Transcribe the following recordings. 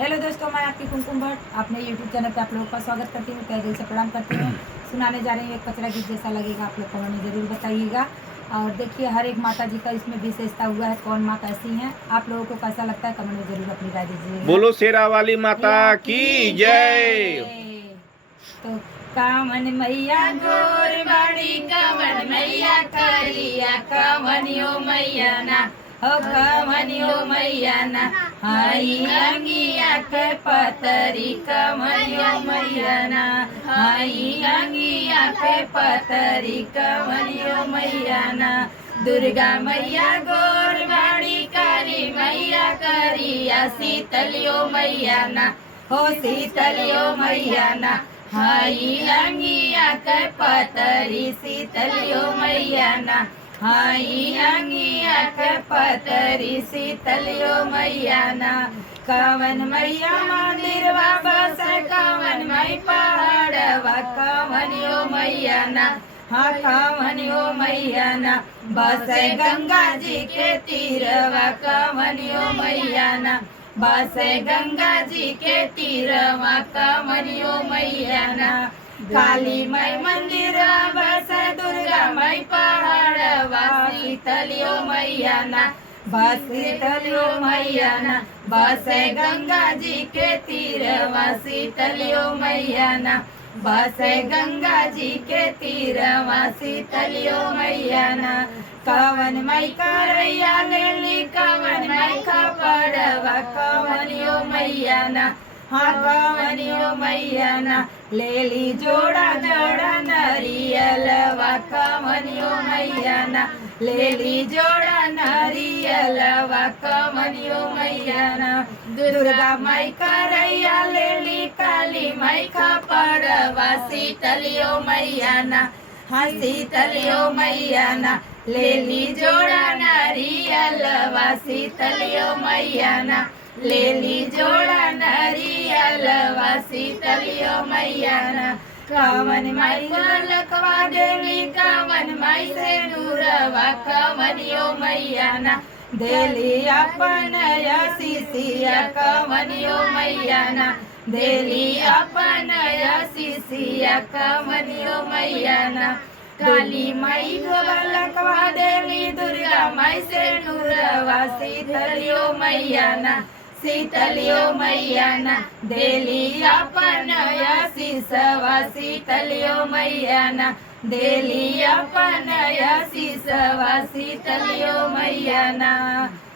Hello दोस्तों, मैं आपकी कुमकुम भट्ट अपने यूट्यूब चैनल पे आप लोगों का स्वागत करती हूँ। तहे दिल से प्रणाम करती हूँ। सुनाने जा रही हूँ एक पचरा गीत, जैसा लगेगा आप लोग कमेंट में ज़रूर बताइएगा। और देखिए, हर एक माता जी का इसमें विशेषता हुआ है, कौन माँ कैसी हैं, आप लोगों को कैसा लगता है कमेंट में ज़रूर अपनी राय दीजिएगा। बोलो शेरा वाली माता की जय। तो कामन मैया गोर बाड़ी, कामन मैया करिया, कामनियो मैया ना हो, कामनियो मैया ना हाई अंगिया के पतरी, कामनियो मैया ना हाई अंगिया के पतरी, कामनियो मैया ना। दुर्गा मैया गोर बाड़ी, काली मैया करिया, शीतलियो मैया ना हो, शीतलियो मैया ना हाई अंगिया के पतरी, शीतलियो मैया ना हाई अंगिया के पतरी, शीतलियो मैया ना। कवन मैया मंदिरवा बस, कवन मई पहाड़वा, कवनियो मैया ना हाँ, कवनियो मैया ना बस गंगा जी के तीरवा, कवनियो मैया ना बस गंगा जी के तीरवा, कवनियो मैया ना। काली माई मंदिर बस, दुर्गा माई पहाड़वा, शीतलियो मैया ना बस शीतलियो मैया ना बस गंगा जी के तीरवा, शीतलियो मैया ना बस गंगा जी के तीरवा, शीतलियो मैया ना। कवन मई करैया लेली, कवन मई खपड़वा, कवनियो मैया ना हाँ, कवनियो मैया ना लेली जोड़ा जोड़ा नरियलवा, कवनियो मैया ना लेली जोड़ा नरियलवा, कवनियो मैया ना। दुर्गा माई करैया लेली, काली माई खपड़वा, शीतलियो मैया ना हाँ, शीतलियो मैया ना लेली जोड़ा नरियलवा, शीतलियो मैया ना लेली जोड़ा नरियलवा, शीतलियो मैया ना। कवन माई लकवा देली, कवन माई से नूरवा, कवनियो मैया ना देली अपन शिशिया, कवनियो मैया ना देली अपन शिशिया, कवनियो मैया ना। काली माई लकवा देली, दुर्गा माई से नूरवा, शीतलियो मैया ना शीतलियो मैया ना देली अपन शिशवा, शीतलियो मैया ना देली अपन शिशवा, शीतलियो मैया ना।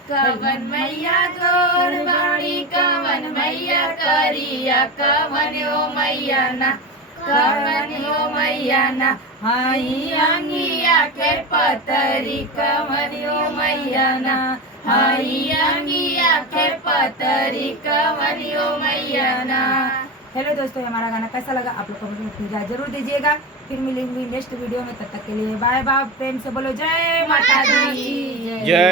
कवन मैया गोर बाड़ी, कवन मैया करिया, कवनियो मैया ना कवनियो मैया ना हाई अंगिया के पतरी, कवनियो मैया ना हाई अंगिया के पतरी, कवनियो मैया ना। हेलो दोस्तों, हमारा गाना कैसा लगा आप लोग कमेंट में अपनी राय जरूर दीजिएगा। फिर मिलेंगे नेक्स्ट वीडियो में, तब तक के लिए बाय बाय। प्रेम से बोलो जय माता दी। जय।